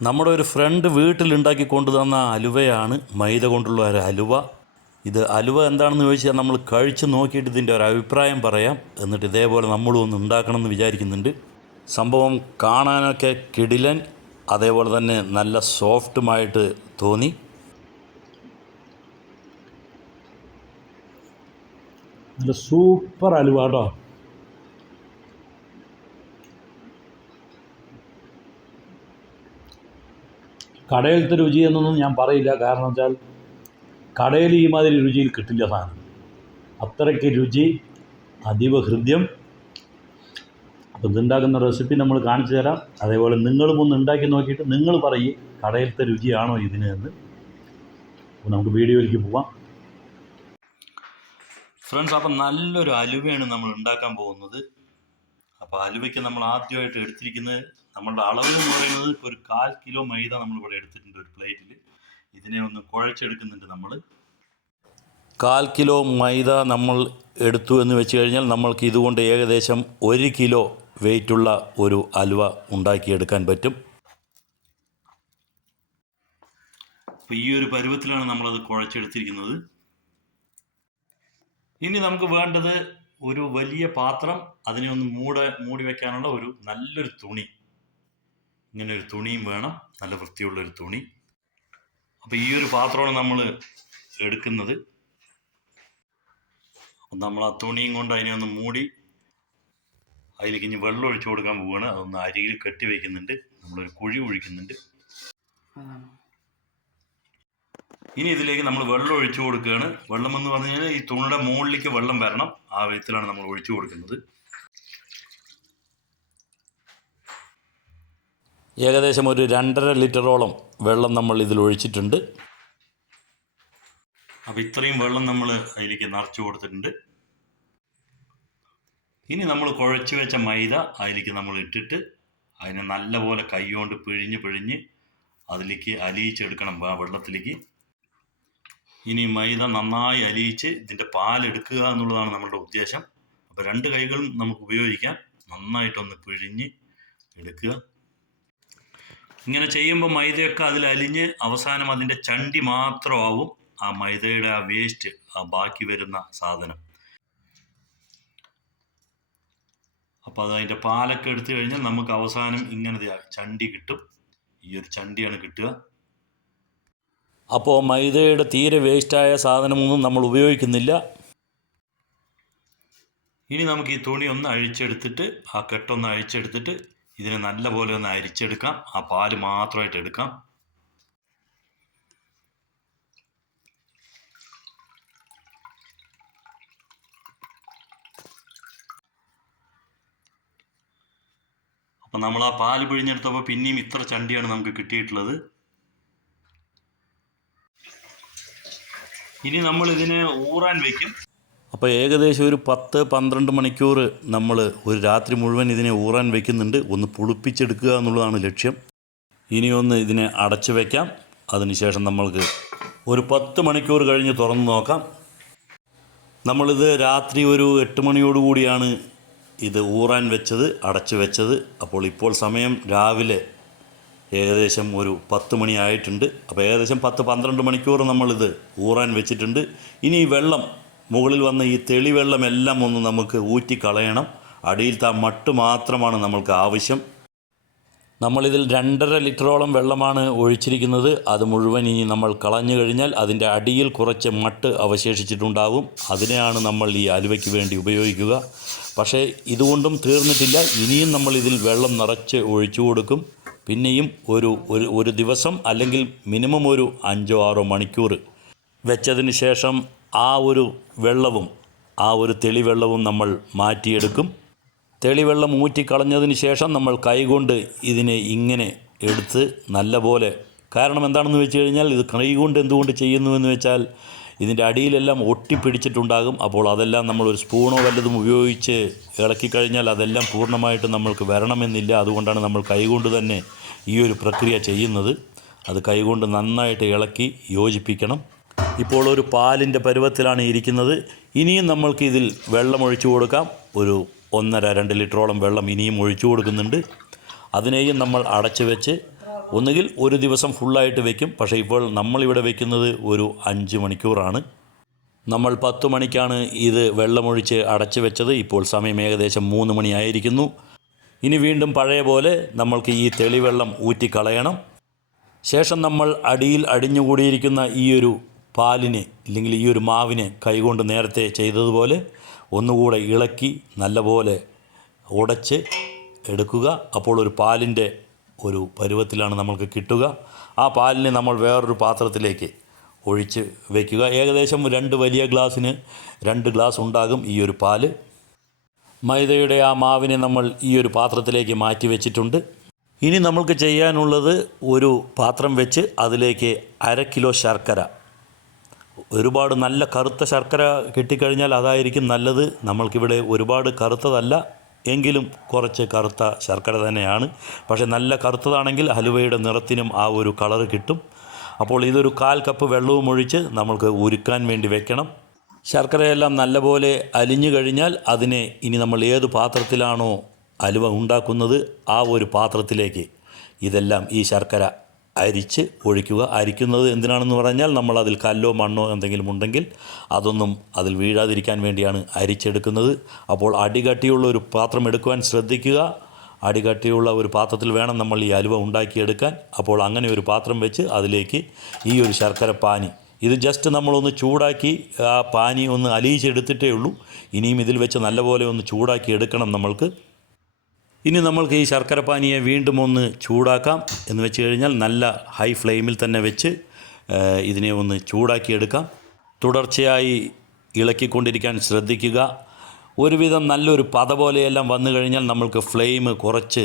നമ്മുടെ ഒരു ഫ്രണ്ട് വീട്ടിലുണ്ടാക്കി കൊണ്ടുതന്ന അലുവയാണ് മൈദ കൊണ്ടുള്ള ഒരു അലുവ. ഇത് അലുവ എന്താണെന്ന് ചോദിച്ചാൽ നമ്മൾ കഴിച്ച് നോക്കിയിട്ട് ഇതിന്റെ ഒരു അഭിപ്രായം പറയാം. എന്നിട്ട് ഇതേപോലെ നമ്മളും ഒന്ന് ഉണ്ടാക്കണം എന്ന് വിചാരിക്കുന്നുണ്ട്. സംഭവം കാണാനൊക്കെ കിടിലൻ അതേപോലെ തന്നെ നല്ല സോഫ്റ്റുമായിട്ട് തോന്നി. നല്ല സൂപ്പർ അലുവ കേട്ടോ. കടയിലത്തെ രുചി എന്നൊന്നും ഞാൻ പറയില്ല. കാരണം വെച്ചാൽ കടയിൽ ഈ മാതിരി രുചിയിൽ കിട്ടില്ല സാധനം. അത്രയ്ക്ക് രുചി അതീവ ഹൃദ്യം. അപ്പോൾ ഇതുണ്ടാക്കുന്ന റെസിപ്പി നമ്മൾ കാണിച്ചു തരാം. അതേപോലെ നിങ്ങളും ഒന്ന് ഉണ്ടാക്കി നോക്കിയിട്ട് നിങ്ങൾ പറയും കടയിലത്തെ രുചിയാണോ ഇതിന് എന്ന്. അപ്പോൾ നമുക്ക് വീഡിയോയിലേക്ക് പോവാം. ഫ്രണ്ട്സ് അപ്പം നല്ലൊരു അലുവയാണ് നമ്മൾ ഉണ്ടാക്കാൻ പോകുന്നത്. അപ്പോൾ അലുവയ്ക്ക് നമ്മൾ ആദ്യമായിട്ട് എടുത്തിരിക്കുന്നത് നമ്മളുടെ അളവ് എന്ന് പറയുന്നത് ഇപ്പോൾ ഒരു കാൽ കിലോ മൈദ നമ്മൾ ഇവിടെ എടുത്തിട്ടുണ്ട് ഒരു പ്ലേറ്റിൽ ഇതിനെ ഒന്ന് കുഴച്ചെടുക്കുന്നുണ്ട് നമ്മൾ കാൽ കിലോ മൈദ നമ്മൾ എടുത്തു എന്ന് വെച്ച് കഴിഞ്ഞാൽ നമ്മൾക്ക് ഇതുകൊണ്ട് ഏകദേശം ഒരു കിലോ വെയിറ്റുള്ള ഒരു അലുവ ഉണ്ടാക്കിയെടുക്കാൻ പറ്റും. അപ്പോൾ ഈ ഒരു പരുവത്തിലാണ് നമ്മളത് കുഴച്ചെടുത്തിരിക്കുന്നത്. ഇനി നമുക്ക് വേണ്ടത് ഒരു വലിയ പാത്രം അതിനെ ഒന്ന് മൂട മൂടി വെക്കാനുള്ള ഒരു നല്ലൊരു തുണി. ഇങ്ങനെ ഒരു തുണിയും വേണം. നല്ല വൃത്തിയുള്ള ഒരു തുണി. അപ്പോൾ ഈ ഒരു പാത്രമാണ് നമ്മൾ എടുക്കുന്നത്. നമ്മൾ ആ തുണിയും കൊണ്ട് അതിനെ ഒന്ന് മൂടി അതിലേക്ക് ഇനി വെള്ളം ഒഴിച്ചു കൊടുക്കാൻ പോവുകയാണ് അതൊന്ന് അരിയിൽ കെട്ടി വയ്ക്കുന്നുണ്ട് നമ്മളൊരു കുഴി ഒഴിക്കുന്നുണ്ട്. ഇനി ഇതിലേക്ക് നമ്മൾ വെള്ളം ഒഴിച്ചു കൊടുക്കുകയാണ്. വെള്ളം എന്ന് പറഞ്ഞു കഴിഞ്ഞാൽ ഈ തുണിയുടെ മുകളിലേക്ക് വെള്ളം വരണം. ആ വിധത്തിലാണ് നമ്മൾ ഒഴിച്ചു കൊടുക്കുന്നത്. ഏകദേശം ഒരു രണ്ടര ലിറ്ററോളം വെള്ളം നമ്മൾ ഇതിൽ ഒഴിച്ചിട്ടുണ്ട്. അപ്പോൾ ഇത്രയും വെള്ളം നമ്മൾ അതിലേക്ക് നിറച്ചു കൊടുത്തിട്ടുണ്ട്. ഇനി നമ്മൾ കുഴച്ച് വെച്ച മൈദ അതിലേക്ക് നമ്മൾ ഇട്ടിട്ട് അതിനെ നല്ലപോലെ കൈകൊണ്ട് പിഴിഞ്ഞ് പിഴിഞ്ഞ് അതിലേക്ക് അലിയിച്ചെടുക്കണം വെള്ളത്തിലേക്ക്. ഇനി മൈദ നന്നായി അലിയിച്ച് ഇതിന്റെ പാലെടുക്കുക എന്നുള്ളതാണ് നമ്മളുടെ ഉദ്ദേശം. അപ്പോൾ രണ്ട് കൈകളും നമുക്ക് ഉപയോഗിക്കാം. നന്നായിട്ടൊന്ന് പിഴിഞ്ഞ് എടുക്കുക. ഇങ്ങനെ ചെയ്യുമ്പോൾ മൈദയൊക്കെ അതിൽ അലിഞ്ഞ് അവസാനം അതിന്റെ ചണ്ടി മാത്രമാവും ആ മൈദയുടെ ആ വേസ്റ്റ് ആ ബാക്കി വരുന്ന സാധനം. അപ്പോൾ അത് അതിന്റെ പാലൊക്കെ എടുത്തു കഴിഞ്ഞാൽ നമുക്ക് അവസാനം ഇങ്ങനത്തെ ചണ്ടി കിട്ടും. ഈ ഒരു ചണ്ടിയാണ് കിട്ടുക. അപ്പോൾ മൈദയുടെ തീരെ വേസ്റ്റായ സാധനമൊന്നും നമ്മൾ ഉപയോഗിക്കുന്നില്ല. ഇനി നമുക്ക് ഈ തുണി ഒന്ന് അഴിച്ചെടുത്തിട്ട് ആ കെട്ടൊന്ന് അഴിച്ചെടുത്തിട്ട് ഇതിനെ നല്ലപോലെ ഒന്ന് അരിച്ചെടുക്കാം. ആ പാൽ മാത്രമായിട്ട് എടുക്കാം. അപ്പം നമ്മൾ ആ പാൽ പിഴിഞ്ഞെടുത്തപ്പോൾ പിന്നെയും ഇത്ര ചണ്ടിയാണ് നമുക്ക് കിട്ടിയിട്ടുള്ളത്. ഇനി നമ്മൾ ഇതിനെ ഊറാൻ വെക്കും. അപ്പോൾ ഏകദേശം ഒരു പത്ത് പന്ത്രണ്ട് മണിക്കൂർ നമ്മൾ ഒരു രാത്രി മുഴുവൻ ഇതിനെ ഊറാൻ വെക്കുന്നുണ്ട്. ഒന്ന് പുളിപ്പിച്ചെടുക്കുക എന്നുള്ളതാണ് ലക്ഷ്യം. ഇനി ഒന്ന് ഇതിനെ അടച്ചു വയ്ക്കാം അതിനുശേഷം നമ്മൾക്ക് ഒരു പത്ത് മണിക്കൂർ കഴിഞ്ഞ് തുറന്ന് നോക്കാം. നമ്മളിത് രാത്രി ഒരു എട്ട് മണിയോടുകൂടിയാണ് ഇത് ഊറാൻ വെച്ചത് അടച്ചു വെച്ചത്. അപ്പോൾ ഇപ്പോൾ സമയം രാവിലെ ഏകദേശം ഒരു പത്ത് മണിയായിട്ടുണ്ട്. അപ്പോൾ ഏകദേശം പത്ത് പന്ത്രണ്ട് മണിക്കൂർ നമ്മളിത് ഊറാൻ വെച്ചിട്ടുണ്ട്. ഇനി ഈ വെള്ളം മുകളിൽ വന്ന ഈ തെളിവെള്ളമെല്ലാം ഒന്ന് നമുക്ക് ഊറ്റിക്കളയണം. അടിയിലത്തെ ആ മട്ട് മാത്രമാണ് നമ്മൾക്ക് ആവശ്യം. നമ്മളിതിൽ രണ്ടര ലിറ്ററോളം വെള്ളമാണ് ഒഴിച്ചിരിക്കുന്നത്. അത് മുഴുവൻ ഇനി നമ്മൾ കളഞ്ഞു കഴിഞ്ഞാൽ അതിന്റെ അടിയിൽ കുറച്ച് മട്ട് അവശേഷിച്ചിട്ടുണ്ടാകും. അതിനെയാണ് നമ്മൾ ഈ അലുവയ്ക്ക് വേണ്ടി ഉപയോഗിക്കുക. പക്ഷേ ഇതുകൊണ്ടും തീർന്നിട്ടില്ല. ഇനിയും നമ്മൾ ഇതിൽ വെള്ളം നിറച്ച് ഒഴിച്ചു കൊടുക്കും. പിന്നെയും ഒരു ഒരു ഒരു ദിവസം അല്ലെങ്കിൽ മിനിമം ഒരു അഞ്ചോ ആറോ മണിക്കൂർ വെച്ചതിന് ശേഷം ആ ഒരു വെള്ളവും ആ ഒരു തെളിവെള്ളവും നമ്മൾ മാറ്റിയെടുക്കും. തെളിവെള്ളം ഊറ്റിക്കളഞ്ഞതിന് ശേഷം നമ്മൾ കൈകൊണ്ട് ഇതിനെ ഇങ്ങനെ എടുത്ത് നല്ലപോലെ കാരണം എന്താണെന്ന് വെച്ച് കഴിഞ്ഞാൽ ഇത് കൈകൊണ്ട് എന്തുകൊണ്ട് ചെയ്യുന്നു എന്ന് വെച്ചാൽ ഇതിന്റെ അടിയിലെല്ലാം ഒട്ടിപ്പിടിച്ചിട്ടുണ്ടാകും. അപ്പോൾ അതെല്ലാം നമ്മൾ ഒരു സ്പൂണോ വല്ലതും ഉപയോഗിച്ച് ഇളക്കി കഴിഞ്ഞാൽ അതെല്ലാം പൂർണമായിട്ട് നമ്മൾക്ക് വരണമെന്നില്ല. അതുകൊണ്ടാണ് നമ്മൾ കൈകൊണ്ട് തന്നെ ഈ ഒരു പ്രക്രിയ ചെയ്യുന്നത്. അത് കൈകൊണ്ട് നന്നായിട്ട് ഇളക്കി യോജിപ്പിക്കണം. ഇപ്പോൾ ഒരു പാലിന്റെ പരുവത്തിലാണ് ഇരിക്കുന്നത്. ഇനിയും നമ്മൾക്ക് ഇതിൽ വെള്ളം ഒഴിച്ചു കൊടുക്കാം. ഒരു ഒന്നര രണ്ട് ലിറ്ററോളം വെള്ളം ഇനിയും ഒഴിച്ചു കൊടുക്കുന്നുണ്ട്. അതിനെയും നമ്മൾ അടച്ചു വെച്ച് ഒന്നുകിൽ ഒരു ദിവസം ഫുള്ളായിട്ട് വയ്ക്കും പക്ഷേ ഇപ്പോൾ നമ്മളിവിടെ വയ്ക്കുന്നത് ഒരു അഞ്ച് മണിക്കൂറാണ്. നമ്മൾ പത്ത് മണിക്കാണ് ഇത് വെള്ളമൊഴിച്ച് അടച്ചു വെച്ചത്. ഇപ്പോൾ സമയം ഏകദേശം മൂന്ന് മണിയായിരിക്കുന്നു. ഇനി വീണ്ടും പഴയ പോലെ നമ്മൾക്ക് ഈ തെളിവെള്ളം ഊറ്റിക്കളയണം. ശേഷം നമ്മൾ അടിയിൽ അടിഞ്ഞുകൂടിയിരിക്കുന്ന ഈ ഒരു പാലിനെ ഇല്ലെങ്കിൽ ഈ ഒരു മാവിനെ കൈകൊണ്ട് നേരത്തെ ചെയ്തതുപോലെ ഒന്നുകൂടെ ഇളക്കി നല്ലപോലെ ഉടച്ച് എടുക്കുക. അപ്പോൾ ഒരു പാലിന്റെ ഒരു പരുവത്തിലാണ് നമ്മൾക്ക് കിട്ടുക. ആ പാലിനെ നമ്മൾ വേറൊരു പാത്രത്തിലേക്ക് ഒഴിച്ച് വയ്ക്കുക ഏകദേശം രണ്ട് വലിയ ഗ്ലാസ്സിന് രണ്ട് ഗ്ലാസ് ഉണ്ടാകും ഈ ഒരു പാൽ. മൈദയുടെ ആ മാവിനെ നമ്മൾ ഈ ഒരു പാത്രത്തിലേക്ക് മാറ്റി വെച്ചിട്ടുണ്ട്. ഇനി നമ്മൾക്ക് ചെയ്യാനുള്ളത് ഒരു പാത്രം വെച്ച് അതിലേക്ക് അര കിലോ ശർക്കര. ഒരുപാട് നല്ല കറുത്ത ശർക്കര കിട്ടിക്കഴിഞ്ഞാൽ അതായിരിക്കും നല്ലത്. നമ്മൾക്കിവിടെ ഒരുപാട് കറുത്തതല്ല. എങ്കിലും കുറച്ച് കറുത്ത ശർക്കര തന്നെയാണ്. പക്ഷേ നല്ല കറുത്തതാണെങ്കിൽ ഹലുവയുടെ നിറത്തിനും ആ ഒരു കളറ് കിട്ടും. അപ്പോൾ ഇതൊരു കാൽ കപ്പ് വെള്ളവും ഒഴിച്ച് നമ്മൾക്ക് ഉരുക്കാൻ വേണ്ടി വെക്കണം. ശർക്കരയെല്ലാം നല്ലപോലെ അലിഞ്ഞു കഴിഞ്ഞാൽ അതിനെ ഇനി നമ്മൾ ഏത് പാത്രത്തിലാണോ അലുവ ഉണ്ടാക്കുന്നത് ആ ഒരു പാത്രത്തിലേക്ക് ഇതെല്ലാം ഈ ശർക്കര അരിച്ച് ഒഴിക്കുക. അരിക്കുന്നത് എന്തിനാണെന്ന് പറഞ്ഞാൽ നമ്മൾ അതിൽ കല്ലോ മണ്ണോ എന്തെങ്കിലും ഉണ്ടെങ്കിൽ അതൊന്നും അതിൽ വീഴാതിരിക്കാൻ വേണ്ടിയാണ് അരിച്ചെടുക്കുന്നത്. അപ്പോൾ അടികട്ടിയുള്ള ഒരു പാത്രം എടുക്കുവാൻ ശ്രദ്ധിക്കുക. അടികട്ടിയുള്ള ഒരു പാത്രത്തിൽ വേണം നമ്മൾ ഈ അലുവ ഉണ്ടാക്കിയെടുക്കാൻ. അപ്പോൾ അങ്ങനെ ഒരു പാത്രം വെച്ച് അതിലേക്ക് ഈ ഒരു ശർക്കര പാനി. ഇത് ജസ്റ്റ് നമ്മളൊന്ന് ചൂടാക്കി ആ പാനി ഒന്ന് അലിയിച്ചെടുത്തിട്ടേ ഉള്ളൂ. ഇനിയും ഇതിൽ വെച്ച് നല്ലപോലെ ഒന്ന് ചൂടാക്കി എടുക്കണം നമ്മൾക്ക്. ഇനി നമ്മൾക്ക് ഈ ശർക്കര പാനിയെ വീണ്ടും ഒന്ന് ചൂടാക്കാം എന്ന് വെച്ച് കഴിഞ്ഞാൽ നല്ല ഹൈ ഫ്ലെയിമിൽ തന്നെ വെച്ച് ഇതിനെ ഒന്ന് ചൂടാക്കിയെടുക്കാം തുടർച്ചയായി ഇളക്കിക്കൊണ്ടിരിക്കാൻ ശ്രദ്ധിക്കുക. ഒരുവിധം നല്ലൊരു പത പോലെയെല്ലാം വന്നു കഴിഞ്ഞാൽ നമ്മൾക്ക് ഫ്ലെയിം കുറച്ച്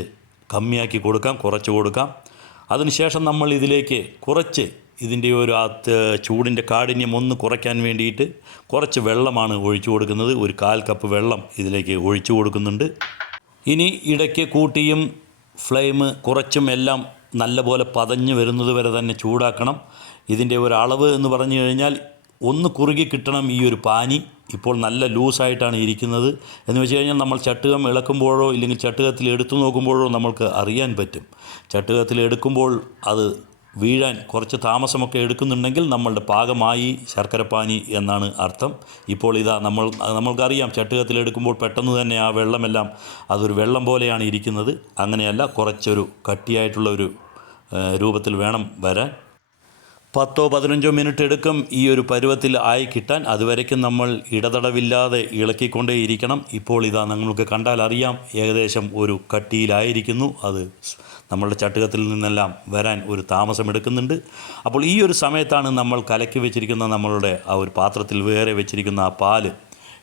കമ്മിയാക്കി കൊടുക്കാം കുറച്ച് കൊടുക്കാം. അതിനുശേഷം നമ്മൾ ഇതിലേക്ക് കുറച്ച് ഇതിന്റെ ഒരു ആ ചൂടിന്റെ കാഠിന്യം ഒന്ന് കുറയ്ക്കാൻ വേണ്ടിയിട്ട് കുറച്ച് വെള്ളമാണ് ഒഴിച്ചു കൊടുക്കുന്നത്. ഒരു കാൽ കപ്പ് വെള്ളം ഇതിലേക്ക് ഒഴിച്ചു കൊടുക്കുന്നുണ്ട്. ഇനി ഇടയ്ക്ക് കൂട്ടിയും ഫ്ലെയിം കുറച്ചും എല്ലാം നല്ലപോലെ പതഞ്ഞു വരുന്നത് വരെ തന്നെ ചൂടാക്കണം. ഇതിന്റെ അളവ് എന്ന് പറഞ്ഞു കഴിഞ്ഞാൽ ഒന്ന് കുറുകി കിട്ടണം ഈ ഒരു പാനി. ഇപ്പോൾ നല്ല ലൂസായിട്ടാണ് ഇരിക്കുന്നത്. എന്ന് വെച്ച് കഴിഞ്ഞാൽ നമ്മൾ ചട്ടുകം ഇളക്കുമ്പോഴോ ഇല്ലെങ്കിൽ ചട്ടുകത്തിൽ എടുത്തു നോക്കുമ്പോഴോ നമ്മൾക്ക് അറിയാൻ പറ്റും. ചട്ടുകത്തിൽ എടുക്കുമ്പോൾ അത് വീഴാൻ കുറച്ച് താമസമൊക്കെ എടുക്കുന്നുണ്ടെങ്കിൽ നമ്മളുടെ പാകമായി ശർക്കരപ്പാനി എന്നാണ് അർത്ഥം. ഇപ്പോൾ ഇതാ നമ്മൾ നമ്മൾക്കറിയാം ചട്ടുകത്തിലെടുക്കുമ്പോൾ പെട്ടെന്ന് തന്നെ ആ വെള്ളമെല്ലാം അതൊരു വെള്ളം പോലെയാണ് ഇരിക്കുന്നത്. അങ്ങനെയല്ല കുറച്ചൊരു കട്ടിയായിട്ടുള്ള ഒരു രൂപത്തിൽ വേണം വരാൻ. പത്തോ പതിനഞ്ചോ മിനിറ്റ് എടുക്കും ഈ ഒരു പരുവത്തിൽ ആയി കിട്ടാൻ. അതുവരയ്ക്കും നമ്മൾ ഇടതടവില്ലാതെ ഇളക്കിക്കൊണ്ടേയിരിക്കണം ഇപ്പോൾ ഇതാ നിങ്ങൾക്ക് കണ്ടാൽ അറിയാം ഏകദേശം ഒരു കട്ടിയിലായിരിക്കുന്നു. അത് നമ്മളുടെ ചട്ടുകത്തിൽ നിന്നെല്ലാം വരാൻ ഒരു താമസമെടുക്കുന്നുണ്ട്. അപ്പോൾ ഈ ഒരു സമയത്താണ് നമ്മൾ കലക്കി വെച്ചിരിക്കുന്ന നമ്മളുടെ ആ ഒരു പാത്രത്തിൽ വേറെ വെച്ചിരിക്കുന്ന ആ പാൽ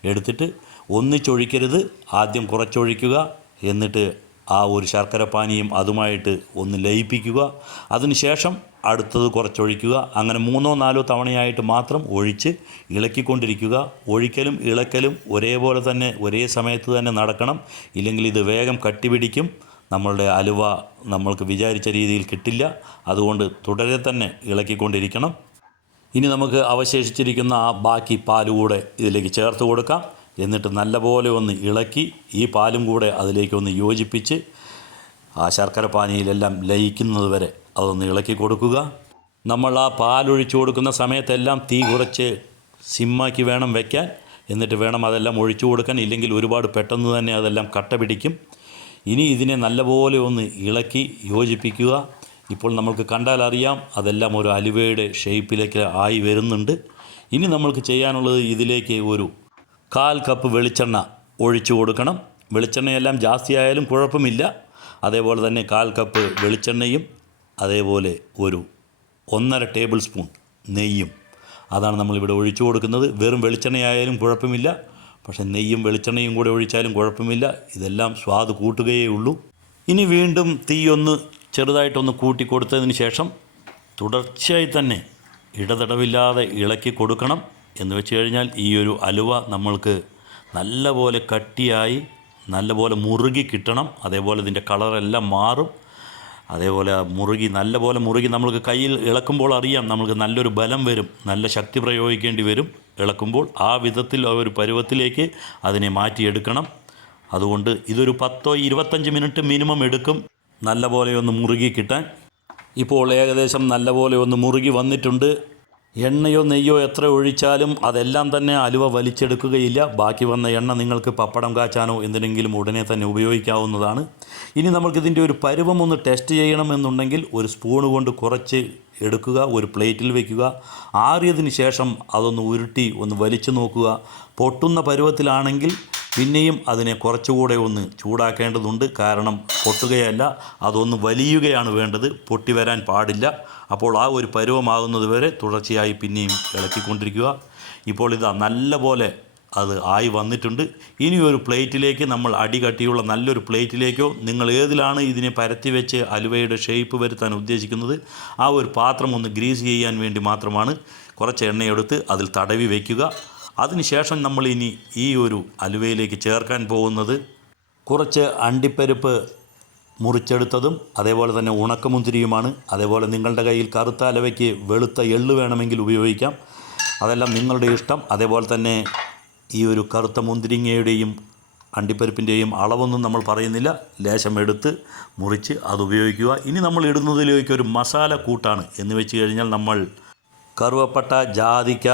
എടുത്തിട്ട് ഒന്നിച്ചൊഴിക്കരുത് ആദ്യം കുറച്ചൊഴിക്കുക എന്നിട്ട് ആ ഒരു ശർക്കര പാനീയം അതുമായിട്ട് ഒന്ന് ലയിപ്പിക്കുക. അതിനുശേഷം അടുത്തത് കുറച്ചൊഴിക്കുക. അങ്ങനെ മൂന്നോ നാലോ തവണയായിട്ട് മാത്രം ഒഴിച്ച് ഇളക്കിക്കൊണ്ടിരിക്കുക. ഒഴിക്കലും ഇളക്കലും ഒരേപോലെ തന്നെ ഒരേ സമയത്ത് തന്നെ നടക്കണം. ഇല്ലെങ്കിൽ ഇത് വേഗം കട്ടിപിടിക്കും. നമ്മളുടെ അലുവ നമ്മൾക്ക് വിചാരിച്ച രീതിയിൽ കിട്ടില്ല. അതുകൊണ്ട് തുടരെ തന്നെ ഇളക്കിക്കൊണ്ടിരിക്കണം. ഇനി നമുക്ക് അവശേഷിച്ചിരിക്കുന്ന ആ ബാക്കി പാൽ കൂടെ ഇതിലേക്ക് ചേർത്ത് കൊടുക്കാം. എന്നിട്ട് നല്ലപോലെ ഒന്ന് ഇളക്കി ഈ പാലും കൂടെ അതിലേക്ക് ഒന്ന് യോജിപ്പിച്ച് ആ ശർക്കര പാനിയിലെല്ലാം ലയിക്കുന്നത് വരെ അതൊന്ന് ഇളക്കി കൊടുക്കുക. നമ്മൾ ആ പാലൊഴിച്ചു കൊടുക്കുന്ന സമയത്തെല്ലാം തീ കുറച്ച് സിമ്മാക്കി വേണം വയ്ക്കാൻ എന്നിട്ട് വേണം അതെല്ലാം ഒഴിച്ചു കൊടുക്കാൻ. ഇല്ലെങ്കിൽ ഒരുപാട് പെട്ടെന്ന് തന്നെ അതെല്ലാം കട്ട പിടിക്കും. ഇനി ഇതിനെ നല്ലപോലെ ഒന്ന് ഇളക്കി യോജിപ്പിക്കുക. ഇപ്പോൾ നമ്മൾക്ക് കണ്ടാൽ അറിയാം അതെല്ലാം ഒരു അലുവയുടെ ഷേപ്പിലേക്ക് ആയി വരുന്നുണ്ട്. ഇനി നമ്മൾക്ക് ചെയ്യാനുള്ളത് ഇതിലേക്ക് ഒരു കാൽ കപ്പ് വെളിച്ചെണ്ണ ഒഴിച്ചു കൊടുക്കണം. വെളിച്ചെണ്ണയെല്ലാം ജാസ്തി ആയാലും കുഴപ്പമില്ല. അതേപോലെ തന്നെ കാൽ കപ്പ് വെളിച്ചെണ്ണയും അതേപോലെ ഒരു ഒന്നര ടേബിൾ സ്പൂൺ നെയ്യും. അതാണ് നമ്മളിവിടെ ഒഴിച്ചു കൊടുക്കുന്നത്. വെറും വെളിച്ചെണ്ണയായാലും കുഴപ്പമില്ല. പക്ഷേ നെയ്യും വെളിച്ചെണ്ണയും കൂടെ ഒഴിച്ചാലും കുഴപ്പമില്ല. ഇതെല്ലാം സ്വാദ് കൂട്ടുകയേ ഉള്ളൂ. ഇനി വീണ്ടും തീയൊന്ന് ചെറുതായിട്ടൊന്ന് കൂട്ടി കൊടുത്തതിന് ശേഷം തുടർച്ചയായി തന്നെ ഇടതടവില്ലാതെ ഇളക്കി കൊടുക്കണം എന്ന് വെച്ച് കഴിഞ്ഞാൽ ഈ ഒരു അലുവ നമ്മൾക്ക് നല്ലപോലെ കട്ടിയായി നല്ലപോലെ മുറുകി കിട്ടണം. അതേപോലെ ഇതിന്റെ കളറെല്ലാം മാറും. അതേപോലെ മുറുകി നല്ലപോലെ മുറുകി നമ്മൾക്ക് കയ്യിൽ ഇളക്കുമ്പോൾ അറിയാം നമ്മൾക്ക് നല്ലൊരു ബലം വരും. നല്ല ശക്തി പ്രയോഗിക്കേണ്ടി വരും. ഇളക്കുമ്പോൾ ആ വിധത്തിൽ ആ ഒരു പരുവത്തിലേക്ക് അതിനെ മാറ്റിയെടുക്കണം. അതുകൊണ്ട് ഇതൊരു പത്തോ ഇരുപത്തഞ്ച് മിനിറ്റ് മിനിമം എടുക്കും. നല്ലപോലെ ഒന്ന് മുറുകി കിട്ടാൻ. ഇപ്പോൾ ഏകദേശം നല്ലപോലെ ഒന്ന് മുറുകി വന്നിട്ടുണ്ട്. എണ്ണയോ നെയ്യോ എത്ര ഒഴിച്ചാലും അതെല്ലാം തന്നെ അലുവ വലിച്ചെടുക്കുകയില്ല. ബാക്കി വന്ന എണ്ണ നിങ്ങൾക്ക് പപ്പടം കാച്ചാനോ എന്തിനെങ്കിലും ഉടനെ തന്നെ ഉപയോഗിക്കാവുന്നതാണ്. ഇനി നമുക്കിതിന്റെ ഒരു പരുവം ഒന്ന് ടെസ്റ്റ് ചെയ്യണമെന്നുണ്ടെങ്കിൽ ഒരു സ്പൂണ് കൊണ്ട് കുറച്ച് എടുക്കുക ഒരു പ്ലേറ്റിൽ വയ്ക്കുക ആറിയതിന് ശേഷം അതൊന്ന് ഉരുട്ടി ഒന്ന് വലിച്ചു നോക്കുക. പൊട്ടുന്ന പരുവത്തിലാണെങ്കിൽ പിന്നെയും അതിനെ കുറച്ചുകൂടെ ഒന്ന് ചൂടാക്കേണ്ടതുണ്ട്. കാരണം പൊട്ടുകയല്ല അതൊന്ന് വലിയുകയാണ് വേണ്ടത്. പൊട്ടി വരാൻ പാടില്ല. അപ്പോൾ ആ ഒരു പരുവമാകുന്നത് വരെ തുടർച്ചയായി പിന്നെയും ഇളക്കിക്കൊണ്ടിരിക്കുക. ഇപ്പോൾ ഇതാ നല്ല പോലെ അത് ആയി വന്നിട്ടുണ്ട്. ഇനി ഒരു പ്ലേറ്റിലേക്ക് നമ്മൾ അടി കട്ടിയുള്ള നല്ലൊരു പ്ലേറ്റിലേക്കോ നിങ്ങൾ ഏതിലാണ് ഇതിനെ പരത്തി വെച്ച് അലുവയുടെ ഷേപ്പ് വരുത്താൻ ഉദ്ദേശിക്കുന്നത് ആ ഒരു പാത്രം ഒന്ന് ഗ്രീസ് ചെയ്യാൻ വേണ്ടി മാത്രമാണ് കുറച്ച് എണ്ണയെടുത്ത് അതിൽ തടവി വയ്ക്കുക അതിനുശേഷം നമ്മൾ ഇനി ഈ ഒരു അലുവയിലേക്ക് ചേർക്കാൻ പോകുന്നത് കുറച്ച് അണ്ടിപ്പരിപ്പ് മുറിച്ചെടുത്തതും അതേപോലെ തന്നെ ഉണക്കമുന്തിരിയുമാണ്. അതേപോലെ നിങ്ങളുടെ കയ്യിൽ കറുത്ത അലവയ്ക്ക് വെളുത്ത എള്ള് വേണമെങ്കിൽ ഉപയോഗിക്കാം. അതെല്ലാം നിങ്ങളുടെ ഇഷ്ടം. അതേപോലെ തന്നെ ഈ ഒരു കറുത്ത മുന്തിരിങ്ങയുടെയും അണ്ടിപ്പരിപ്പിന്റെയും അളവൊന്നും നമ്മൾ പറയുന്നില്ല. ലേശം എടുത്ത് മുറിച്ച് അത് ഉപയോഗിക്കുക. ഇനി നമ്മൾ ഇടുന്നതിലേക്ക് ഒരു മസാല കൂട്ടാണ് എന്ന് വെച്ച് കഴിഞ്ഞാൽ നമ്മൾ കറുവപ്പട്ട ജാതിക്ക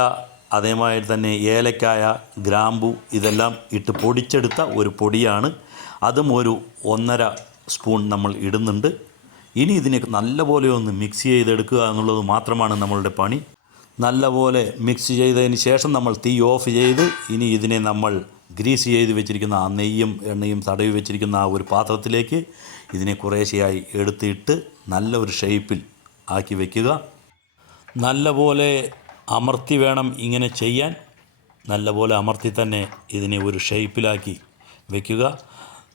അതേമാതിരി തന്നെ ഏലക്കായ ഗ്രാമ്പു ഇതെല്ലാം ഇട്ട് പൊടിച്ചെടുത്ത ഒരു പൊടിയാണ്. അതും ഒരു ഒന്നര സ്പൂൺ നമ്മൾ ഇടുന്നുണ്ട്. ഇനി ഇതിനെ നല്ലപോലെ ഒന്ന് മിക്സ് ചെയ്തെടുക്കുക എന്നുള്ളത് മാത്രമാണ് നമ്മളുടെ പണി. നല്ലപോലെ മിക്സ് ചെയ്തതിന് ശേഷം നമ്മൾ തീ ഓഫ് ചെയ്ത് ഇനി ഇതിനെ നമ്മൾ ഗ്രീസ് ചെയ്ത് വെച്ചിരിക്കുന്ന ആ നെയ്യും എണ്ണയും തടവി വെച്ചിരിക്കുന്ന ആ ഒരു പാത്രത്തിലേക്ക് ഇതിനെ കുറേശ്ശെയായി എടുത്തിട്ട് നല്ല ഒരു ഷേപ്പിൽ ആക്കി വയ്ക്കുക നല്ലപോലെ അമർത്തി വേണം ഇങ്ങനെ ചെയ്യാൻ. നല്ലപോലെ അമർത്തി തന്നെ ഇതിനെ ഒരു ഷേപ്പിലാക്കി വയ്ക്കുക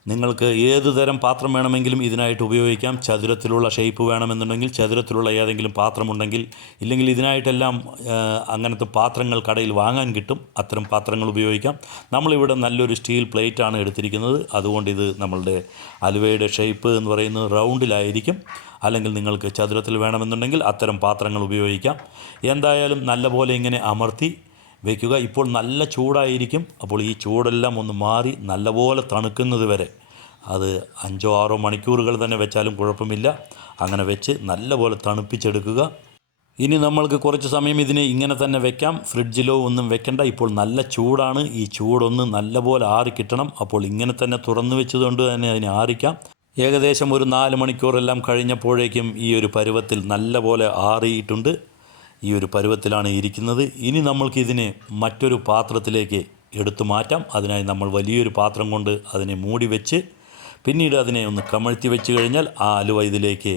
നിങ്ങൾക്ക് ഏത് തരം പാത്രം വേണമെങ്കിലും ഇതിനായിട്ട് ഉപയോഗിക്കാം. ചതുരത്തിലുള്ള ഷേപ്പ് വേണമെന്നുണ്ടെങ്കിൽ ചതുരത്തിലുള്ള ഏതെങ്കിലും പാത്രമുണ്ടെങ്കിൽ ഇല്ലെങ്കിൽ ഇതിനായിട്ടെല്ലാം അങ്ങനത്തെ പാത്രങ്ങൾ കടയിൽ വാങ്ങാൻ കിട്ടും. അത്തരം പാത്രങ്ങൾ ഉപയോഗിക്കാം. നമ്മളിവിടെ നല്ലൊരു സ്റ്റീൽ പ്ലേറ്റാണ് എടുത്തിരിക്കുന്നത്. അതുകൊണ്ട് ഇത് നമ്മളുടെ അലുവയുടെ ഷേപ്പ് എന്ന് പറയുന്നത് റൗണ്ടിലായിരിക്കും. അല്ലെങ്കിൽ നിങ്ങൾക്ക് ചതുരത്തിൽ വേണമെന്നുണ്ടെങ്കിൽ അത്തരം പാത്രങ്ങൾ ഉപയോഗിക്കാം. എന്തായാലും നല്ലപോലെ ഇങ്ങനെ അമർത്തി വയ്ക്കുക ഇപ്പോൾ നല്ല ചൂടായിരിക്കും. അപ്പോൾ ഈ ചൂടെല്ലാം ഒന്ന് മാറി നല്ലപോലെ തണുക്കുന്നത് വരെ. അത് അഞ്ചോ ആറോ മണിക്കൂറുകൾ തന്നെ വെച്ചാലും കുഴപ്പമില്ല. അങ്ങനെ വെച്ച് നല്ലപോലെ തണുപ്പിച്ചെടുക്കുക. ഇനി നമ്മൾക്ക് കുറച്ച് സമയം ഇതിനെ ഇങ്ങനെ തന്നെ വെക്കാം. ഫ്രിഡ്ജിലോ ഒന്നും വെക്കണ്ട. ഇപ്പോൾ നല്ല ചൂടാണ്. ഈ ചൂടൊന്ന് നല്ലപോലെ ആറി കിട്ടണം. അപ്പോൾ ഇങ്ങനെ തന്നെ തുറന്നു വെച്ചതുകൊണ്ട് തന്നെ അതിനെ ആറിക്കാം. ഏകദേശം ഒരു നാല് മണിക്കൂറെല്ലാം കഴിഞ്ഞപ്പോഴേക്കും ഈ ഒരു പരുവത്തിൽ നല്ലപോലെ ആറിയിട്ടുണ്ട്. ഈ ഒരു പരുവത്തിലാണ് ഇരിക്കുന്നത്. ഇനി നമ്മൾക്ക് ഇതിനെ മറ്റൊരു പാത്രത്തിലേക്ക് എടുത്തു മാറ്റാം. അതിനായി നമ്മൾ വലിയൊരു പാത്രം കൊണ്ട് അതിനെ മൂടി വെച്ച് പിന്നീട് അതിനെ ഒന്ന് കമഴ്ത്തി വെച്ച് കഴിഞ്ഞാൽ ആ അലുവ ഇതിലേക്ക്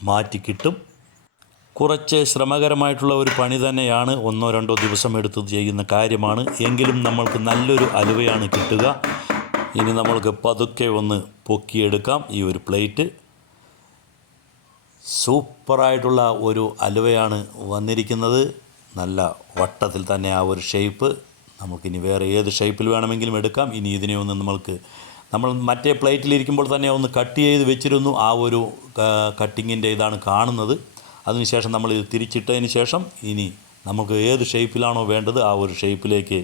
മാറ്റി കിട്ടും. കുറച്ച് ശ്രമകരമായിട്ടുള്ള ഒരു പണി തന്നെയാണ് ഒന്നോ രണ്ടോ ദിവസം എടുത്ത് ചെയ്യുന്ന കാര്യമാണ്. എങ്കിലും നമ്മൾക്ക് നല്ലൊരു അലുവയാണ് കിട്ടുക. ഇനി നമ്മൾക്ക് പതുക്കെ ഒന്ന് പൊക്കിയെടുക്കാം. ഈ ഒരു പ്ലേറ്റ്. സൂപ്പറായിട്ടുള്ള ഒരു അലുവയാണ് വന്നിരിക്കുന്നത്. നല്ല വട്ടത്തിൽ തന്നെ ആ ഒരു ഷേപ്പ്. നമുക്കിനി വേറെ ഏത് ഷേപ്പിൽ വേണമെങ്കിലും എടുക്കാം. ഇനി ഇതിനെ ഒന്ന് നമ്മൾക്ക് നമ്മൾ മറ്റേ പ്ലേറ്റിലിരിക്കുമ്പോൾ തന്നെ ഒന്ന് കട്ട് ചെയ്ത് വെച്ചിരുന്നു. ആ ഒരു കട്ടിങ്ങിന്റെ ഇതാണ് കാണുന്നത്. അതിനുശേഷം നമ്മൾ ഇത് തിരിച്ചിട്ടതിന് ശേഷം ഇനി നമുക്ക് ഏത് ഷേപ്പിലാണോ വേണ്ടത് ആ ഒരു ഷേപ്പിലേക്ക്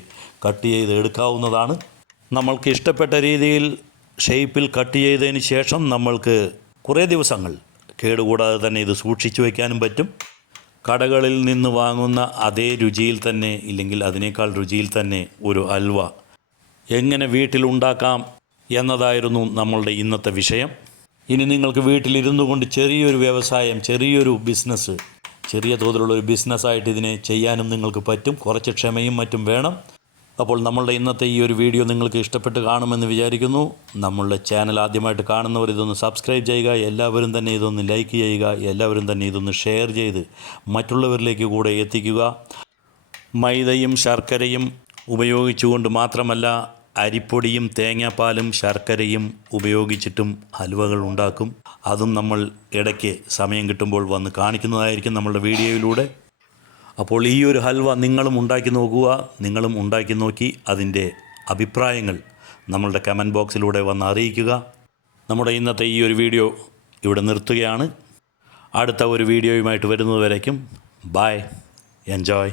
കട്ട് ചെയ്ത് എടുക്കാവുന്നതാണ്. നമ്മൾക്ക് ഇഷ്ടപ്പെട്ട രീതിയിൽ ഷേപ്പിൽ കട്ട് ചെയ്തതിന് ശേഷം നമ്മൾക്ക് കുറേ ദിവസങ്ങൾ കേടുകൂടാതെ തന്നെ ഇത് സൂക്ഷിച്ചു വയ്ക്കാനും പറ്റും. കടകളിൽ നിന്ന് വാങ്ങുന്ന അതേ രുചിയിൽ തന്നെ ഇല്ലെങ്കിൽ അതിനേക്കാൾ രുചിയിൽ തന്നെ ഒരു അൽവ എങ്ങനെ വീട്ടിലുണ്ടാക്കാം എന്നതായിരുന്നു നമ്മളുടെ ഇന്നത്തെ വിഷയം. ഇനി നിങ്ങൾക്ക് വീട്ടിലിരുന്നു കൊണ്ട് ചെറിയൊരു വ്യവസായം ചെറിയൊരു ബിസിനസ് ചെറിയ തോതിലുള്ള ഒരു ബിസിനസ്സായിട്ട് ഇതിനെ ചെയ്യാനും നിങ്ങൾക്ക് പറ്റും. കുറച്ച് ക്ഷമയും മറ്റും വേണം. അപ്പോൾ നമ്മളുടെ ഇന്നത്തെ ഈ ഒരു വീഡിയോ നിങ്ങൾക്ക് ഇഷ്ടപ്പെട്ട് കാണുമെന്ന് വിചാരിക്കുന്നു. നമ്മളുടെ ചാനൽ ആദ്യമായിട്ട് കാണുന്നവർ ഇതൊന്ന് സബ്സ്ക്രൈബ് ചെയ്യുക എല്ലാവരും തന്നെ ഇതൊന്ന് ലൈക്ക് ചെയ്യുക എല്ലാവരും തന്നെ ഇതൊന്ന് ഷെയർ ചെയ്ത് മറ്റുള്ളവരിലേക്ക് കൂടെ എത്തിക്കുക. മൈദയും ശർക്കരയും ഉപയോഗിച്ചുകൊണ്ട് മാത്രമല്ല അരിപ്പൊടിയും തേങ്ങാപ്പാലും ശർക്കരയും ഉപയോഗിച്ചിട്ടും ഹലുവകൾ ഉണ്ടാക്കും. അതും നമ്മൾ ഇടയ്ക്ക് സമയം കിട്ടുമ്പോൾ വന്ന് കാണിക്കുന്നതായിരിക്കും നമ്മളുടെ വീഡിയോയിലൂടെ. അപ്പോൾ ഈ ഒരു ഹൽവ നിങ്ങളും ഉണ്ടാക്കി നോക്കുക നിങ്ങളും ഉണ്ടാക്കി നോക്കി അതിന്റെ അഭിപ്രായങ്ങൾ നമ്മളുടെ കമന്റ് ബോക്സിലൂടെ വന്ന് അറിയിക്കുക. നമ്മുടെ ഇന്നത്തെ ഈ ഒരു വീഡിയോ ഇവിടെ നിർത്തുകയാണ്. അടുത്ത ഒരു വീഡിയോയുമായിട്ട് വരുന്നതുവരേക്കും ബായ് എൻജോയ്